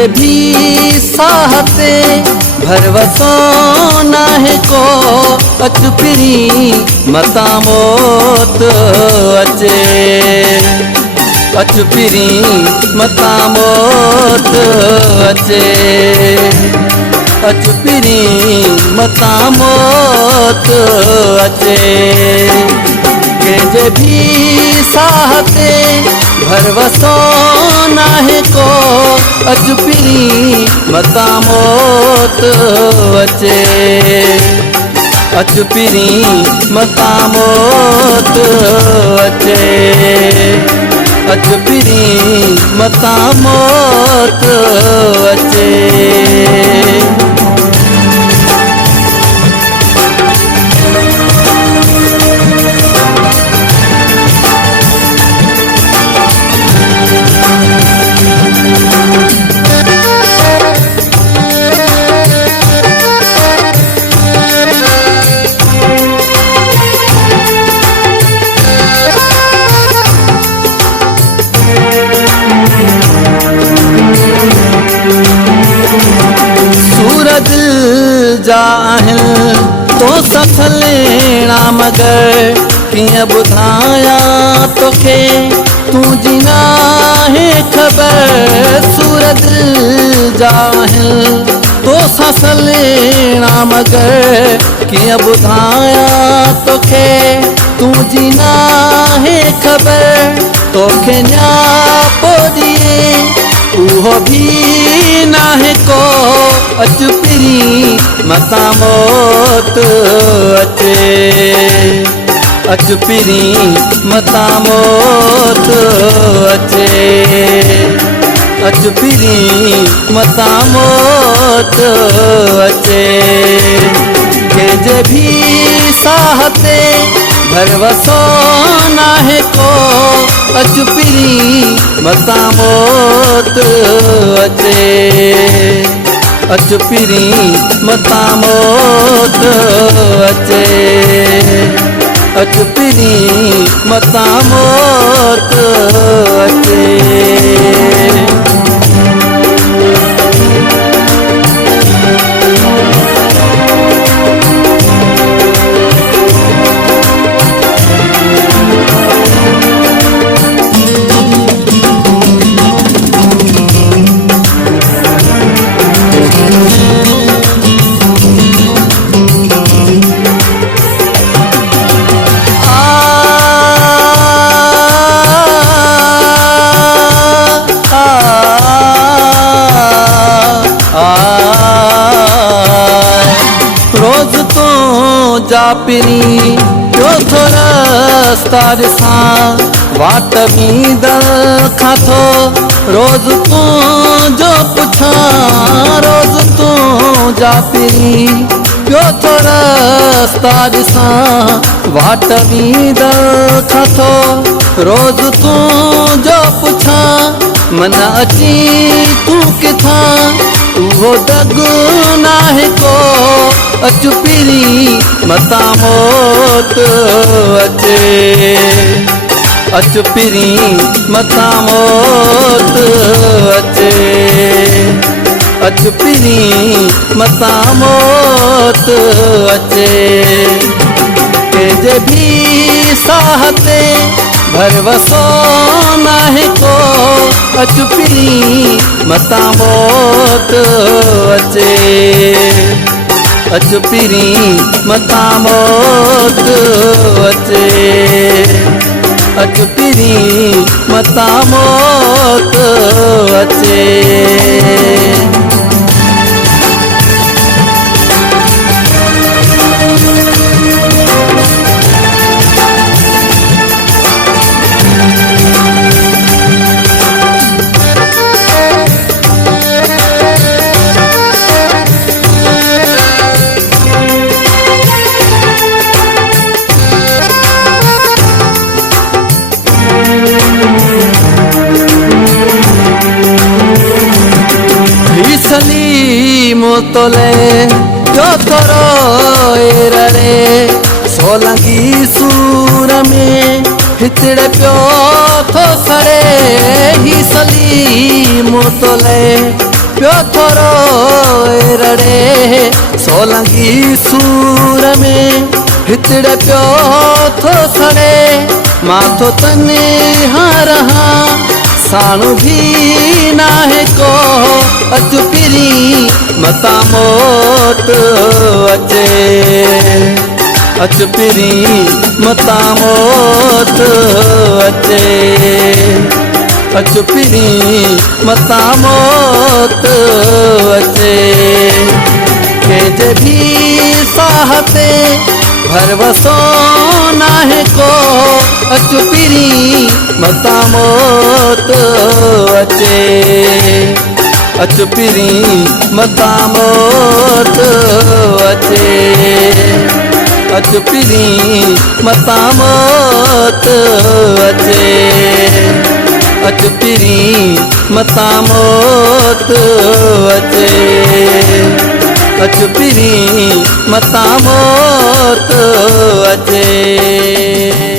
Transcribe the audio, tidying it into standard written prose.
कंहिंजे भी साहते भरवसो नाहे को अच फिरी मता मौत अचे अच फिरी मता मौत अचे अच फिरी मता मौत अचे कंहिंजे भी साहते भरवसो नाहे को अच फिरी मता मौत अचे अच फिरी मता मौत अचे अच फिरी मता मौत अचे। जाहिल तो ससलेना मगर किया बुधाया तोखे तुझी नाहे खबर सूरत जाहिल तो ससलेना मगर किया बुधाया तोखे तुझी नाहे खबर तोखे न्या पोदिए उहो भी नाहे को अच फिरी मता मौत अचे अच फिरी मता मौत अचे अच फिरी मता मौत अचे कंहिंजे भी साहते भरवसो नाहे को अच फिरी मता मौत अचे अच फिरी मता मौत अचे अच फिरी मता मौत अचे। रोज तो जा पिरी जो थो रस्ता ॾिसां वाट मींद खां रोज तू जो पुछां रोज तू जा पिरी जो थो रस्ता ॾिसां वाट मींद खां रोज तू जो पुछां मन अची तू किथां उहो दग नाहे को अच फिरी मता मौत अचे अच फिरी मता मौत अचे अच फिरी मता मौत अचे कंहिंजे भी साहते भरवसो नाहे को अच फिरी मता मौत अचे अच फिरी मता मौत अचे अच फिरी मता मौत अचे। तोले जो थोरो एरड़े सोलंगी सूर में हितड़े प्यो थो सड़े ही सली मोतोले पियो थोरो रड़े सोलंगी सूर में हितड़े पियो थो सड़े माथो तने रहा साणु भी नाहे को अच पिरी मता मोट अचे अच पिरी मता मोट अचे अच पिरी मता मोट अचे कंहिंजे भी साहते भरवसो नाहे को अच पिरी मता मोट अचे अच पिरी मता मोट अचे अच पिरी मता मोट अचे अच पिरी मता मोट अचे अच पिरी मता मोट अचे।